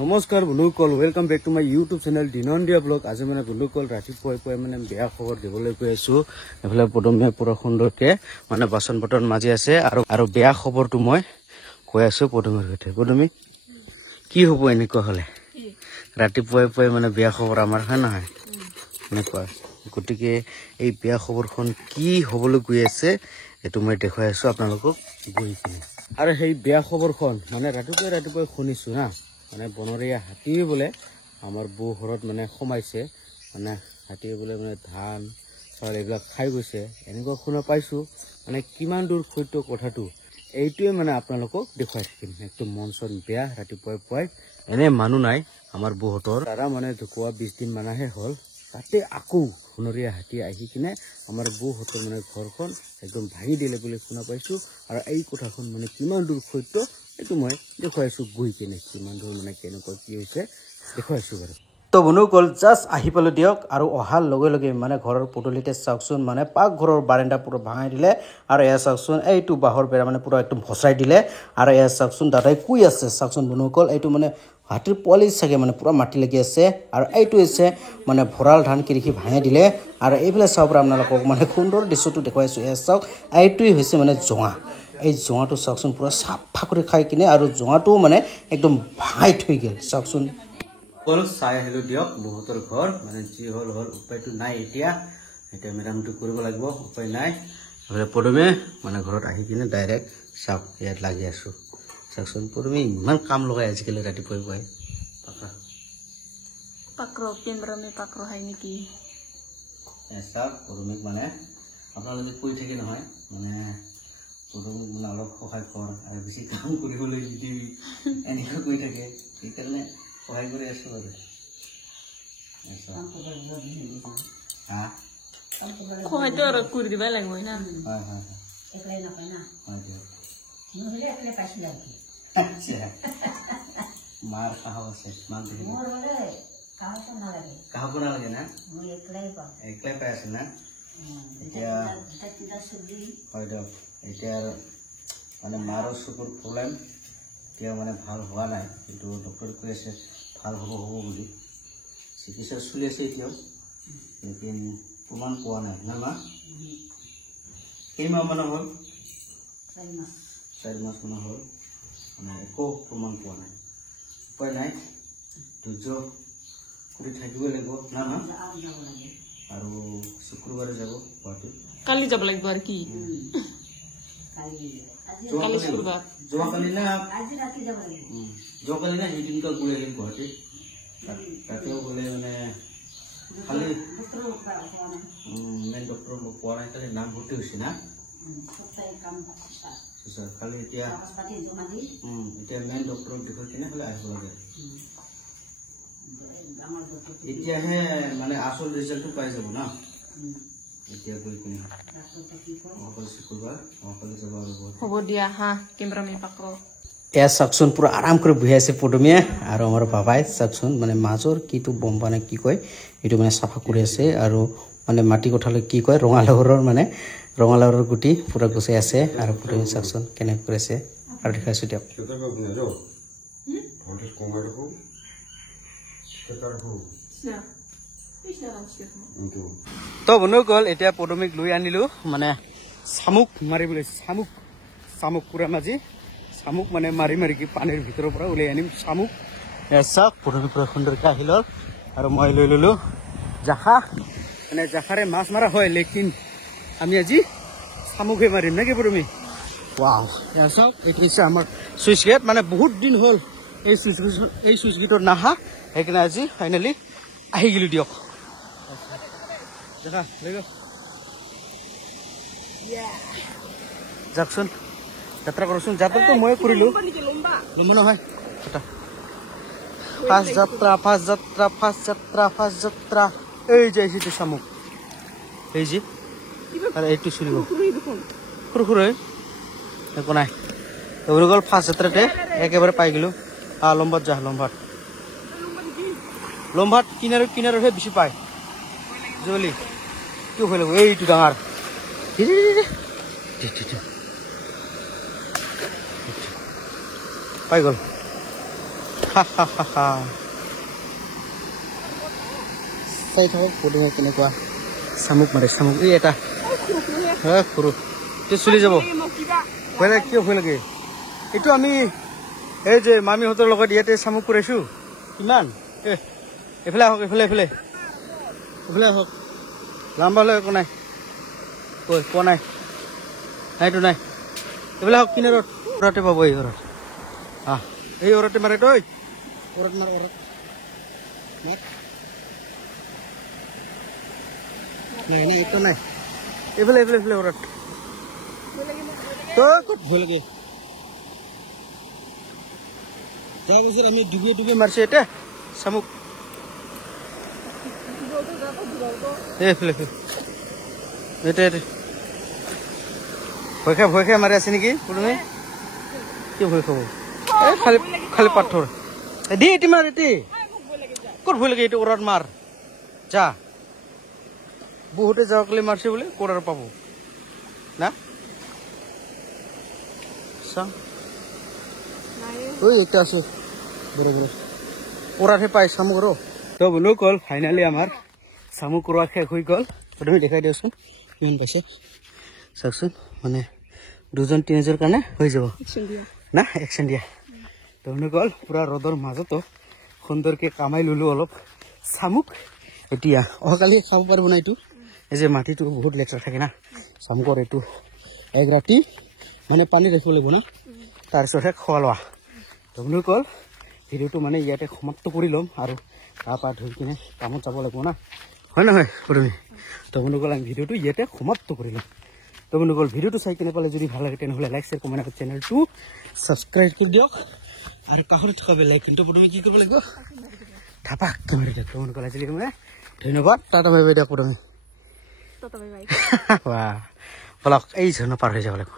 নমস্কাৰ বুলুকল welcome back to my YouTube channel দিনন্দিয়া ব্লগ আজি মানে বুলুকল ৰাতিপুৱাই মানে বেয়া খবৰ দিবলৈ গৈ আছো এফালে পদমে পুৰা সুন্দৰকে মানে বাচন বৰ্তন মাজি আছে আৰু বেয়া খবৰটো মই কৈ আছো পদমেৰ সৈতে পদমি কি হ'ব এনেকুৱা হলে ৰাতিপুৱাই মানে বেয়া খবৰ আমাৰ হয় নহয় এনেকুৱা গতিকে এই বেয়া খবৰখন কি হ'বলৈ গৈ আছে এটো মই দেখাই আছো আপোনালোকক গৈ কিনে আৰু সেই বেয়া খবৰখন মানে ৰাতিপুৱাই শুনিছো না মানে বনৰীয়া হাতী বলে আমাৰ বৌ ঘৰত মানে সোমাইছে মানে হাতী বলে মানে ধান চাউল এইবিলাক খাই গৈছে এনেকুৱা শুনা পাইছো মানে কিমান দূৰ সত্য কথাটো এইটোৱে মানে আপোনালোকক দেখাই থাকিম একদম মন চন বেয়া ৰাতিপুৱাই এনে মানুহ নাই আমাৰ বৌহতৰ দাদা মানে ঢুকুৱা 20 দিন মানহে হ'ল তাতে আকৌ বনৰীয়া হাতী আহি কিনে আমাৰ বৌহতৰ মানে ঘৰখন একদম ভাঙি দিলে বুলি শুনা পাইছো আৰু এই কথাখন মানে কিমান দূৰ সত্য এইটো মই দেখাইছো গৈ কিনে কিমান দূৰ মানে কেনেকুৱা কি হৈছে দেখাইছো বাৰু তো বনুকল জাষ্ট আহি পালো দিয়ক আৰু অহাৰ লগে লগে মানে ঘৰৰ পদূলিতে চাওকচোন মানে পাকঘৰৰ বাৰান্দা পুৰা ভাঙাই দিলে আৰু এয়া চাওকচোন এইটো বাঁহৰ বেৰা মানে পুৰা একদম ভচাই দিলে আৰু এয়া চাওকচোন দাদাই কুই আছে চাওকচোন বনুকল এইটো মানে হাতীৰ পোৱালি চাগে মানে পুৰা মাটি লাগি আছে আৰু এইটো হৈছে মানে ভঁৰাল ধান কিৰিখি ভাঙাই দিলে আৰু এইফালে চাওক আপোনালোকক মানে সুন্দৰ দৃশ্যটো দেখুৱাইছো এয়া চাওক এইটোৱে হৈছে মানে জোঙা এই জোঙাটো চাওকচোন পুৰা চাফা কৰি খাই কিনে আৰু জোঙাটোও মানে একদম ভাঙাই থৈ গেল চাওকচোন কল চাই আহিলো দিয়ক বহুতৰ ঘৰ মানে যি হল উপায়টো নাই এতিয়া মেৰামতি কৰিব লাগিব উপায় নাই পদমে মানে ঘৰত আহি কিনে ডাইৰেক্ট চাওক ইয়াত লাগি আছো চাওকচোন পদমে ইমান কাম লগাই আজিকালি ৰাতিপুৱাই পাকro কেমেৰামে পাকro হয় নেকি চাওক পদমিক মানে আপোনালোকে কৈ থাকে নহয় মানে পদমিক মানে অলপ সহায় কৰ আৰু বেছি কাম কৰিবলৈ দিবি এনেকুৱা কৈ থাকে সেইকাৰণে সহায় কৰি আছো আৰু সহায়টো আৰু কৰি দিবা লাগিব না হয় হয় একলাই নকয় না হয় দিয়ক নহলে একলাই পাইছিল আৰু আচ্ছা মাৰ সাহস আছে মাক দেখি মোৰ মানে কাহটো নালাগে কাহব নালাগে না মই একলাই পাওঁ একলাই পাই আছে না এতিয়া হয় দিয়ক এতিয়া মানে মাৰো চকুৰ প্ৰব্লেম এতিয়া মানে ভাল হোৱা নাই কিন্তু ডক্টৰে কৈ আছে ভাল হ'ব বুলি চিকিৎসা চলি আছে এতিয়াও লেকিন প্ৰমাণ পোৱা নাই না মা কেইমাহ মানৰ হ'ল 4 মাহ মানৰ হ'ল মানে একো প্ৰমাণ পোৱা নাই উপায় নাই ধৈৰ্য কৰি থাকিব লাগিব না মা আৰু শুক্ৰবাৰে যাব গুৱাহাটী কালি যাব লাগিব আৰু কি কালি শুক্ৰবাৰ যোৱাকালি না আজি ৰাতি যাব লাগিব যোৱাকালি না সেইদিনটো গৈ আহিল গুৱাহাটী তাতেও গ'লে মানে খালি মেইন ডক্টৰ পোৱা নাই খালি নাম ভৰ্তি হৈছে না খালি এতিয়া মেইন ডক্টৰক দেখুৱাই কিনে খালি আহিব লাগে এতিয়াহে মানে আচল ৰিজাল্টটো পাই যাব না এতিয়া গৈ কিনে শুক্ৰবাৰ যাব আৰু হ'ব দিয়া হা কেমেৰামে পাকro এয়া চাওকচোন পুৰা আৰাম কৰি বহি আছে পদমিয়া আৰু আমাৰ বাবাই চাওকচোন মানে মাজৰ কিটো বম্বা নে কি কয় এইটো মানে চাফা কৰি আছে আৰু মানে মাটি কঠালৈ কি কয় ৰঙালাওৰ গুটি পুৰা গুচাই আছে আৰু পদমি চাওকচোন কেনে কৰিছে আৰু দেখাইছো দিয়ক তো বন্ধুসকল এতিয়া পদমিক লৈ আনিলো মানে শামুক মাৰিবলৈ শামুক পুৰা মাজি শামুক মানে মাৰি কি পানীৰ ভিতৰৰ পৰা উলিয়াই আনিম শামুক চাওক পদমি পুৰা সুন্দৰকৈ আহিল আৰু মই লৈ ললো জাখা মানে জাখাৰে মাছ মাৰা হয় লেকিন আমি আজি শামুকে মাৰিম নেকি পদমি ৱাও চাওক এইটো হৈছে আমাৰ চুইচ গেট মানে বহুত দিন হ'ল এই চুইচ গেটৰ নাহা সেইকাৰণে আজি ফাইনেলি আহি গলো দিয়ক দেখা লৈ যাওকচোন যাত্ৰা কৰচোন যাত্ৰাটো মই কৰিলো লম্বা নহয় ফাৰ্ষ্ট যাত্ৰা এই যে এইটো শামুক এই যে আৰু এইটো চুৰিব সৰু একো নাই বুলি গ'ল ফাৰ্ষ্ট যাত্ৰাতে একেবাৰে পাই গলো লম্বাত লম্বাত কিনাৰহে বেছি পায় জলি কিয় হৈ লাগিব এইটো ডাঙৰ পাই গ'ল চাই থাকক পদুমে কেনেকুৱা চামুক মাৰে চামুক এই এটা সৰু এইটো চলি যাব ভয় লাগে কিয় ভয় লাগে এইটো আমি এই যে মামীহঁতৰ লগত ইয়াতে চামুক কৰিছোঁ কিমান এইফালে আহক এইফালে এইফালে এইফালে আহক লাম্বা হ'লে একো নাই কোৱা নাই নাইতো নাই এইফালে আহক কিনাৰত ওৰতে পাব এই ঘৰত এই ওৰতে মাৰে তই ওৰত মাৰ ওৰত মাৰ নাই নাই এইটো নাই এইফালে এইফালে এইফালে ওৰত তই ক'ত ভয় লাগে তাৰ পিছত আমি ডুবিয়ে ডুবিয়ে মাৰিছে এতিয়া চামুক এইফালে এইটো ভয় খাই মাৰি আছে নেকি পদুমে কি ভয় খাব এই খালি খালি পাথৰ দি এটি মাৰ এটি ক'ত ভয় লাগে এইটো ওৰত মাৰ যা বহুতে যাওকলে মাৰিছে বোলে ক'ত আৰু পাব না চাওঁ ঐ এইটো আছে বৰবৰে ওৰাতহে পাই চামুক ৰ তো বন্ধুসকল ফাইনেলি আমাৰ চামুক ওৰোৱা শেষ হৈ গ'ল প্ৰথমে দেখাই দিয়কচোন কিমান পাইছে চাওকচোন মানে 2-3 কাৰণে হৈ যাব না একশন দিয়া তো বন্ধুসকল পুৰা ৰ'দৰ মাজতো সুন্দৰকৈ কামাই ল'লোঁ অলপ চামুক এতিয়া অহাকালি খাব পাৰিব না এইটো এই যে মাটিটো বহুত লেতেৰা থাকে না চামুকৰ এইটো এক ৰাতি মানে পানী ৰাখিব লাগিব না তাৰপিছতহে খোৱা লোৱা তো বন্ধুসকল ভিডিঅ'টো মানে ইয়াতে সমাপ্ত কৰি ল'ম আৰু গা পা ধুই কিনে কামত যাব লাগিব না হয় নহয় পদুমী তো বন্ধুসকল আমি ভিডিঅ'টো ইয়াতে সমাপ্ত কৰি ল'ম তো বন্ধুসকল ভিডিঅ'টো চাই কিনে পালে যদি ভাল লাগে তেনেহ'লে লাইক শ্বেয়াৰ কমেণ্ট আৰু চেনেলটো ছাবস্ক্ৰাইব কৰি দিয়ক আৰু কাষতে থকা বেল আইকনটো পদুমী কি কৰিব লাগিব ধাপাককৈ মাৰি দিয়ক তো বন্ধুসকল আজিলৈকে মানে ধন্যবাদ টাটা বাই বাই দিয়ক পদুমী বলক এই ঝৰ্ণা পাৰ হৈ যাব লাগিব